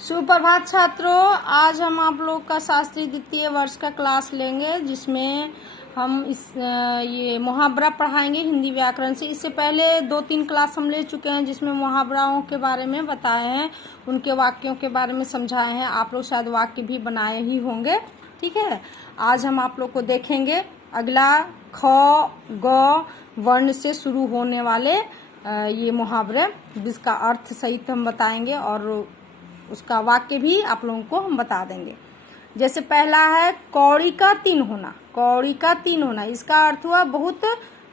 सुप्रभात छात्रों, आज हम आप लोग का शास्त्री द्वितीय वर्ष का क्लास लेंगे जिसमें हम ये मुहावरा पढ़ाएंगे हिंदी व्याकरण से। इससे पहले 2-3 क्लास हम ले चुके हैं जिसमें मुहावराओं के बारे में बताए हैं, उनके वाक्यों के बारे में समझाए हैं। आप लोग शायद वाक्य भी बनाए ही होंगे। ठीक है, आज हम आप लोग को देखेंगे अगला ख ग वर्ण से शुरू होने वाले ये मुहावरे, जिसका अर्थ सहित हम बताएंगे और उसका वाक्य भी आप लोगों को हम बता देंगे। जैसे पहला है कौड़ी का 3 होना। कौड़ी का 3 होना, इसका अर्थ हुआ बहुत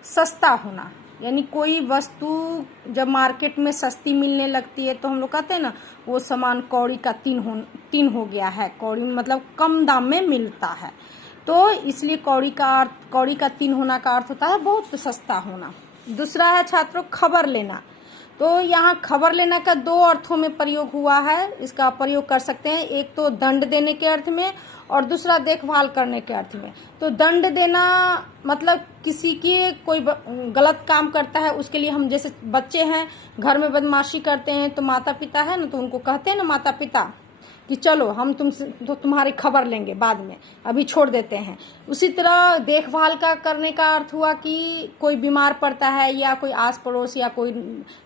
सस्ता होना। यानी कोई वस्तु जब मार्केट में सस्ती मिलने लगती है तो हम लोग कहते हैं ना, वो सामान कौड़ी का 3 हो गया है। कौड़ी मतलब कम दाम में मिलता है, तो इसलिए कौड़ी का 3 होना का अर्थ होता है बहुत सस्ता होना। दूसरा है छात्रों खबर लेना। तो यहाँ खबर लेना का 2 अर्थों में प्रयोग हुआ है। इसका प्रयोग कर सकते हैं, एक तो दंड देने के अर्थ में और दूसरा देखभाल करने के अर्थ में। तो दंड देना मतलब किसी की कोई गलत काम करता है उसके लिए, हम जैसे बच्चे हैं घर में बदमाशी करते हैं तो माता पिता है ना, तो उनको कहते हैं ना माता पिता कि चलो हम तुम्हारी खबर लेंगे बाद में, अभी छोड़ देते हैं। उसी तरह देखभाल का करने का अर्थ हुआ कि कोई बीमार पड़ता है या कोई आस पड़ोस या कोई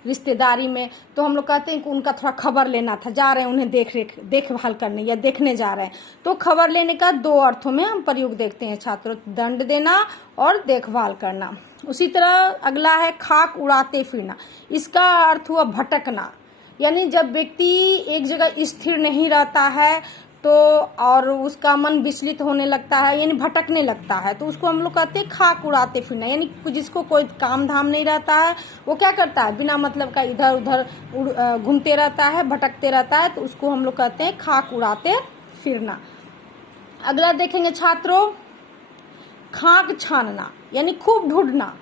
रिश्तेदारी में, तो हम लोग कहते हैं कि उनका थोड़ा खबर लेना था, जा रहे हैं उन्हें देखभाल करने या देखने जा रहे हैं। तो खबर लेने का 2 अर्थों में हम प्रयोग देखते हैं छात्रों, दंड देना और देखभाल करना। उसी तरह अगला है खाक उड़ाते फिरना। इसका अर्थ हुआ भटकना। यानी जब व्यक्ति एक जगह स्थिर नहीं रहता है तो और उसका मन विचलित होने लगता है, यानी भटकने लगता है, तो उसको हम लोग कहते हैं खाक उड़ाते फिरना। यानी जिसको कोई काम धाम नहीं रहता है, वो क्या करता है, बिना मतलब का इधर उधर घूमते रहता है, भटकते रहता है, तो उसको हम लोग कहते हैं खाक उड़ाते फिरना। अगला देखेंगे छात्रों खाक छानना, यानी खूब ढूंढना।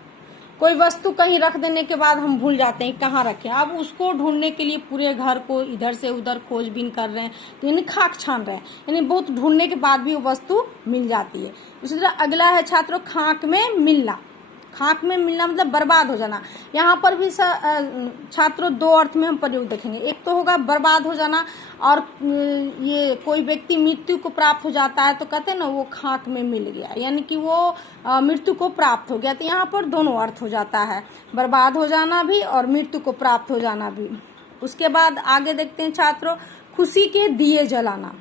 कोई वस्तु कहीं रख देने के बाद हम भूल जाते हैं कहाँ रखें, अब उसको ढूंढने के लिए पूरे घर को इधर से उधर खोजबीन कर रहे हैं, तो यानी खाक छान रहे हैं, यानी बहुत ढूंढने के बाद भी वो वस्तु मिल जाती है। उसी तरह अगला है छात्रों खाक में मिलना। खाक में मिलना मतलब बर्बाद हो जाना। यहाँ पर भी छात्रों 2 अर्थ में हम प्रयोग देखेंगे। एक तो होगा बर्बाद हो जाना, और ये कोई व्यक्ति मृत्यु को प्राप्त हो जाता है तो कहते हैं ना वो खाक में मिल गया, यानी कि वो मृत्यु को प्राप्त हो गया। तो यहाँ पर दोनों अर्थ हो जाता है, बर्बाद हो जाना भी और मृत्यु को प्राप्त हो जाना भी। उसके बाद आगे देखते हैं छात्रों खुशी के दिए जलाना,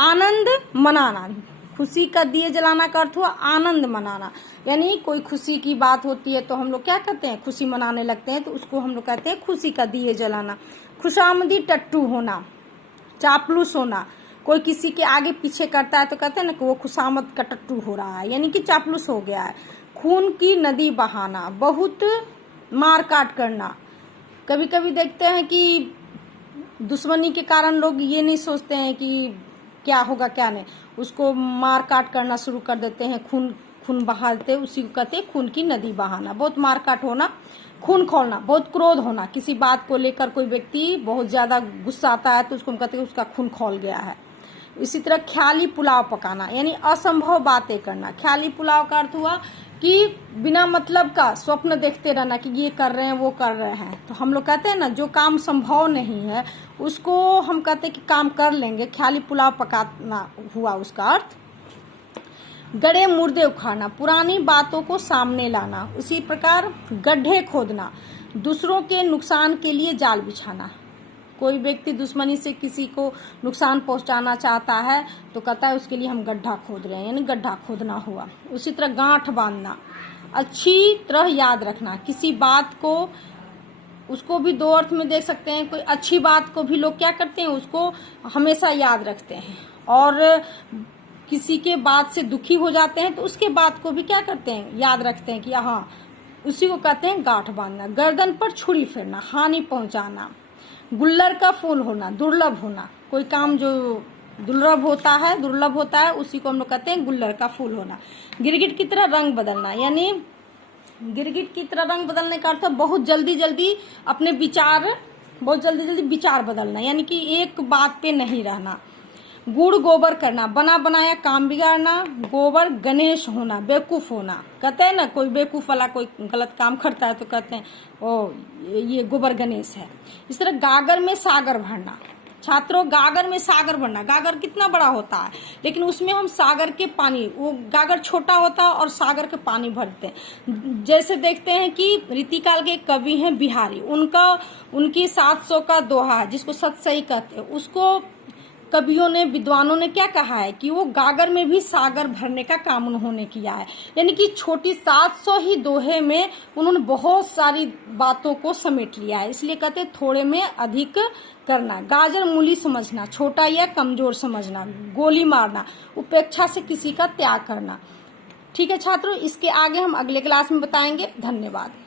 आनंद मनाना। खुशी का दिए जलाना का अर्थ हुआ आनंद मनाना। यानी कोई खुशी की बात होती है तो हम लोग क्या कहते हैं, खुशी मनाने लगते हैं, तो उसको हम लोग कहते हैं खुशी का दिए जलाना। खुशामदी टट्टू होना, चापलूस होना। कोई किसी के आगे पीछे करता है तो कहते हैं ना कि वो खुशामद का टट्टू हो रहा है, यानी कि चापलूस हो गया है। खून की नदी बहाना, बहुत मार काट करना। कभी कभी देखते हैं कि दुश्मनी के कारण लोग ये नहीं सोचते हैं कि क्या होगा क्या नहीं, उसको मार काट करना शुरू कर देते हैं, खून बहाते, उसी को कहते हैं खून की नदी बहाना। बहुत मार काट होना, खून खौलना, बहुत क्रोध होना। किसी बात को लेकर कोई व्यक्ति बहुत ज्यादा गुस्सा आता है तो उसको हम कहते हैं उसका खून खौल गया है। इसी तरह ख्याली पुलाव पकाना, यानी असंभव बातें करना। ख्याली पुलाव का अर्थ हुआ कि बिना मतलब का स्वप्न देखते रहना कि ये कर रहे हैं वो कर रहे हैं। तो हम लोग कहते हैं ना जो काम संभव नहीं है उसको हम कहते हैं कि काम कर लेंगे। ख्याली पुलाव पकाना हुआ उसका अर्थ। गड़े मुर्दे उखाड़ना, पुरानी बातों को सामने लाना। उसी प्रकार गड्ढे खोदना, दूसरों के नुकसान के लिए जाल बिछाना। कोई व्यक्ति दुश्मनी से किसी को नुकसान पहुंचाना चाहता है तो कहता है उसके लिए हम गड्ढा खोद रहे हैं, यानी गड्ढा खोदना हुआ। उसी तरह गांठ बांधना, अच्छी तरह याद रखना। किसी बात को, उसको भी 2 अर्थ में देख सकते हैं। कोई अच्छी बात को भी लोग क्या करते हैं, उसको हमेशा याद रखते हैं, और किसी के बात से दुखी हो जाते हैं तो उसके बात को भी क्या करते हैं, याद रखते हैं कि हाँ, उसी को कहते हैं गांठ बांधना। गर्दन पर छुरी फेरना, हानि पहुंचाना। गुल्लर का फूल होना, दुर्लभ होना। कोई काम जो दुर्लभ होता है उसी को हम लोग कहते हैं गुल्लर का फूल होना। गिरगिट की तरह रंग बदलना, यानी गिरगिट की तरह रंग बदलने का अर्थ बहुत जल्दी अपने विचार, बहुत जल्दी विचार बदलना, यानी कि एक बात पे नहीं रहना। गुड़ गोबर करना, बना बनाया काम बिगाड़ना। गोबर गणेश होना, बेवकूफ होना। कहते हैं ना कोई बेवकूफ वाला कोई गलत काम करता है तो कहते हैं ओ ये गोबर गणेश है। इस तरह गागर में सागर भरना, छात्रों, गागर में सागर भरना, गागर कितना बड़ा होता है, लेकिन उसमें हम सागर के पानी, वो गागर छोटा होता है और सागर के पानी भरते हैं। जैसे देखते हैं कि रीतिकाल के कवि हैं बिहारी, उनकी 700 का दोहा है जिसको सतसई कहते हैं, उसको कवियों ने, विद्वानों ने क्या कहा है कि वो गागर में भी सागर भरने का काम उन्होंने किया है। यानी कि छोटी 700 ही दोहे में उन्होंने बहुत सारी बातों को समेट लिया है। इसलिए कहते हैं थोड़े में अधिक करना, गाजर मूली समझना, छोटा या कमजोर समझना, गोली मारना, उपेक्षा से किसी का त्याग करना। ठीक है छात्रों, इसके आगे हम अगले क्लास में बताएंगे। धन्यवाद।